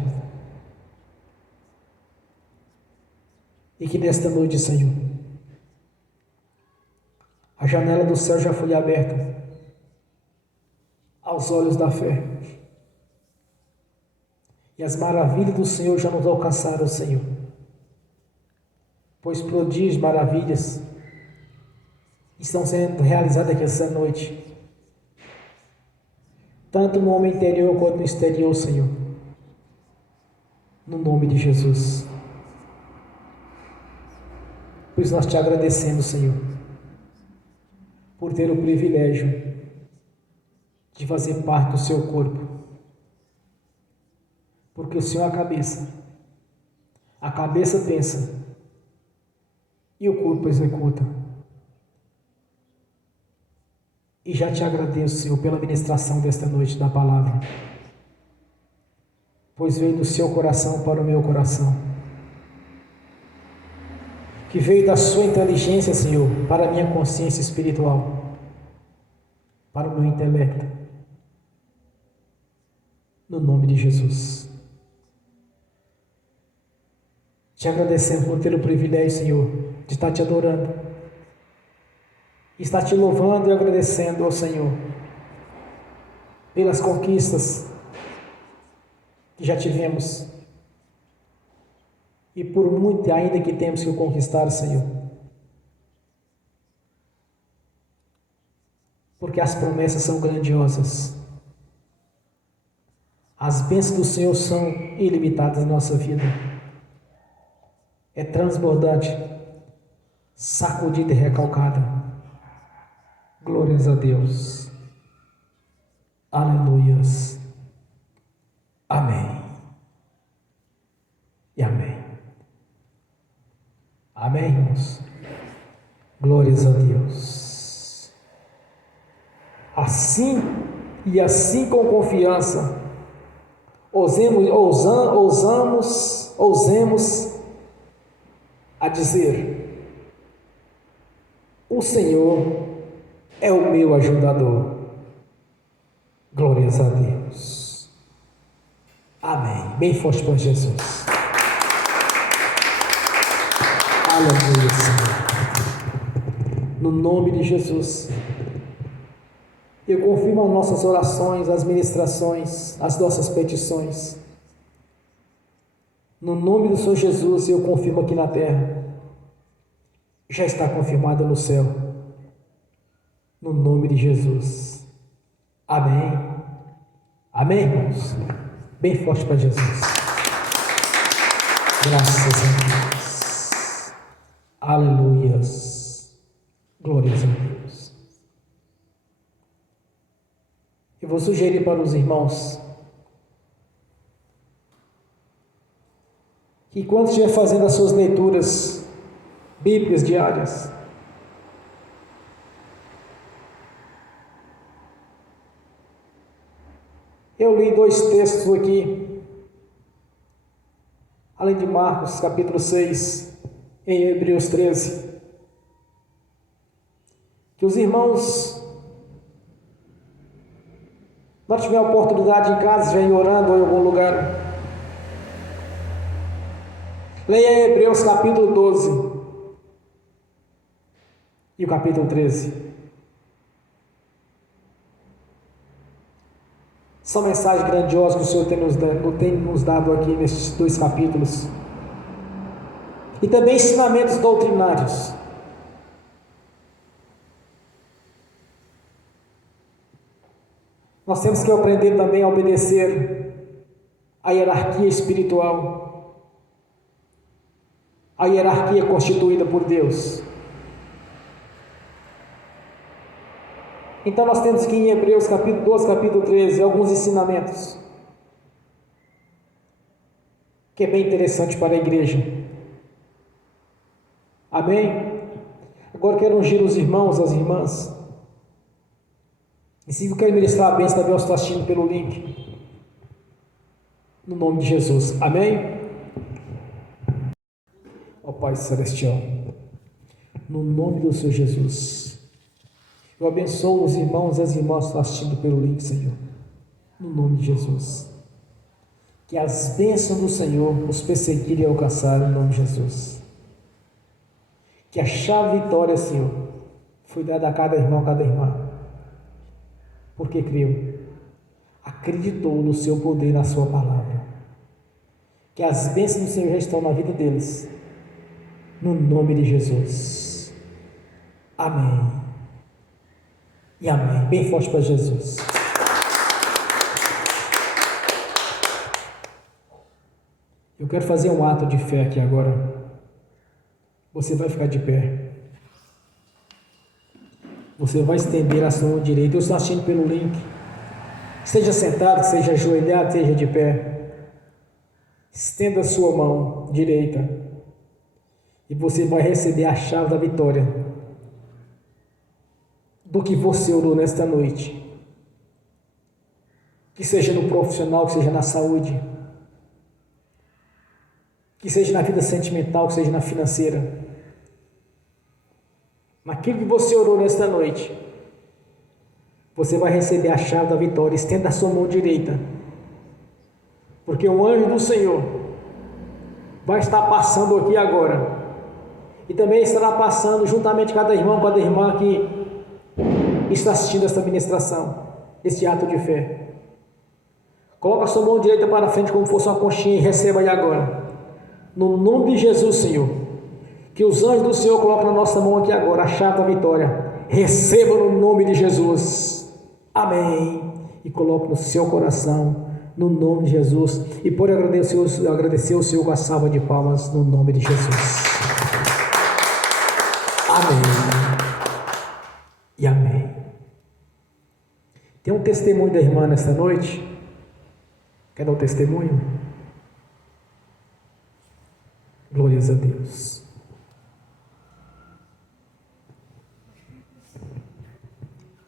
E que nesta noite, Senhor, a janela do céu já foi aberta aos olhos da fé, e as maravilhas do Senhor já nos alcançaram, Senhor, pois prodígios, maravilhas estão sendo realizadas aqui essa noite, tanto no homem interior quanto no exterior, Senhor, no nome de Jesus. Pois nós te agradecemos, Senhor, por ter o privilégio de fazer parte do Seu corpo, porque o Senhor é a cabeça pensa e o corpo executa. E já te agradeço, Senhor, pela ministração desta noite da palavra, pois veio do Seu coração para o meu coração, que veio da Sua inteligência, Senhor, para a minha consciência espiritual, para o meu intelecto, no nome de Jesus. Te agradecemos por ter o privilégio, Senhor, de estar te adorando, estar te louvando e agradecendo ao Senhor pelas conquistas que já tivemos e por muito ainda que temos que conquistar, Senhor, porque as promessas são grandiosas, as bênçãos do Senhor são ilimitadas na nossa vida, é transbordante, sacudida e recalcada. Glórias a Deus. Aleluias. Amém. E amém. Amém, irmãos. Glórias a Deus. Assim com confiança, ousemos a dizer: o Senhor é o meu ajudador. Glórias a Deus. Amém. Bem forte para Jesus. Aleluia, Senhor. No nome de Jesus, eu confirmo as nossas orações, as ministrações, as nossas petições. No nome do Senhor Jesus, eu confirmo aqui na terra, já está confirmado no céu. No nome de Jesus. Amém. Amém, irmãos? Bem forte para Jesus. Graças a Deus. Aleluias. Glórias a Deus. Eu vou sugerir para os irmãos que quando estiver fazendo as suas leituras bíblicas diárias, Eu li 2 textos aqui, além de Marcos capítulo 6, em Hebreus 13, que os irmãos, nós tivermos a oportunidade em casa, já ir orando ou em algum lugar, leia Hebreus capítulo 12 e o capítulo 13. São mensagens grandiosas que o Senhor tem nos dado aqui nesses 2 capítulos. E também ensinamentos doutrinários. Nós temos que aprender também a obedecer à hierarquia espiritual, a hierarquia constituída por Deus. Então nós temos aqui em Hebreus capítulo 12, capítulo 13, alguns ensinamentos, que é bem interessante para a igreja. Amém? Agora quero ungir os irmãos, as irmãs. E se eu quero ministrar a bênção também aos que estão assistindo pelo link, no nome de Jesus. Amém? Ó Pai Celestial, no nome do Senhor Jesus, eu abençoo os irmãos e as irmãs que estão assistindo pelo link, Senhor, no nome de Jesus. Que as bênçãos do Senhor os perseguirem e alcançarem, no nome de Jesus. Que a chave vitória, Senhor, foi dada a cada irmão, a cada irmã, porque creu, acreditou no seu poder, na sua palavra. Que as bênçãos do Senhor já estão na vida deles, no nome de Jesus. Amém. E amém. Bem forte para Jesus. Eu quero fazer um ato de fé aqui agora. Você vai ficar de pé. Você vai estender a sua mão direita. Eu estou assistindo pelo link. Seja sentado, seja ajoelhado, seja de pé. Estenda a sua mão direita. E você vai receber a chave da vitória do que você orou nesta noite, que seja no profissional, que seja na saúde, que seja na vida sentimental, que seja na financeira, naquilo que você orou nesta noite, você vai receber a chave da vitória. Estenda a sua mão direita, porque o anjo do Senhor vai estar passando aqui agora, e também estará passando juntamente cada irmão, cada irmã que está assistindo esta ministração, este ato de fé. Coloca a sua mão direita para frente como fosse uma conchinha e receba aí agora, no nome de Jesus, Senhor, que os anjos do Senhor colocam na nossa mão aqui agora a chave da vitória. Receba no nome de Jesus. Amém. E coloque no seu coração, no nome de Jesus, e pode agradecer o Senhor com a salva de palmas, no nome de Jesus. Amém e amém. Tem um testemunho da irmã nesta noite. Quer dar um testemunho? Glórias a Deus.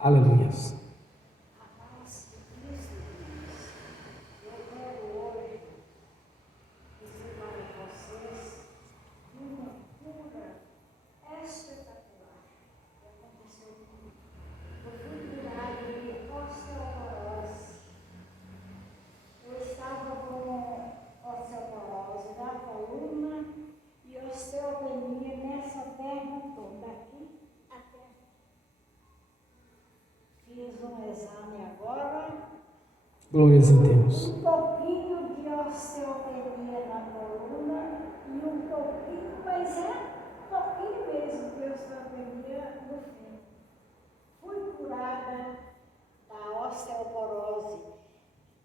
Aleluia. Glórias a Deus. Um pouquinho de osteopenia na coluna e um pouquinho, mas é pouquinho mesmo de osteopenia no fim. Fui curada da osteoporose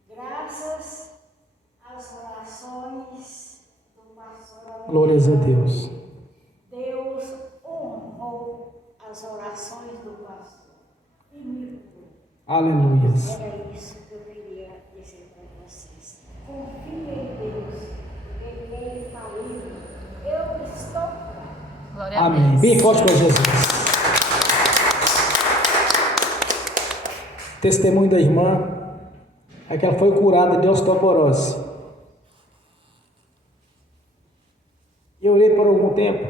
graças às orações do pastor. Glórias a Deus. Deus honrou as orações do pastor e me curou. Aleluia. Era isso que eu queria dizer para vocês. Confie em Deus, porque Ele falou, eu estou curado. Glória a Amém. Deus. Bem forte para Jesus. Testemunho da irmã. é que ela foi curada de osteoporose. E eu orei por algum tempo,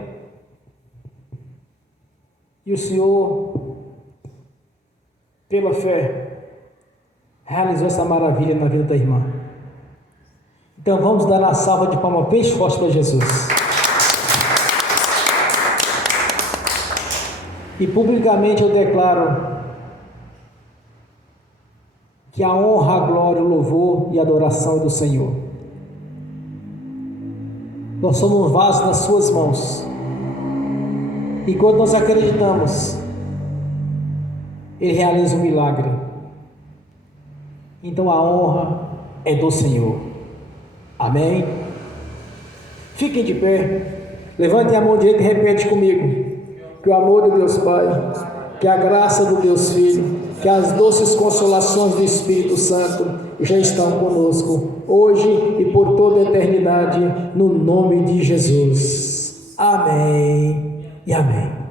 e o Senhor, pela fé, realizou essa maravilha na vida da irmã. Então vamos dar uma salva de palmas bem forte para Jesus. E publicamente eu declaro que a honra, a glória, o louvor e a adoração é do Senhor. Nós somos um vaso nas suas mãos. E quando nós acreditamos, Ele realiza um milagre. Então a honra é do Senhor. Amém? Fiquem de pé. Levantem a mão direita e repete comigo. Que o amor de Deus Pai, que a graça do Deus Filho, que as doces consolações do Espírito Santo já estão conosco, hoje e por toda a eternidade, no nome de Jesus. Amém e amém.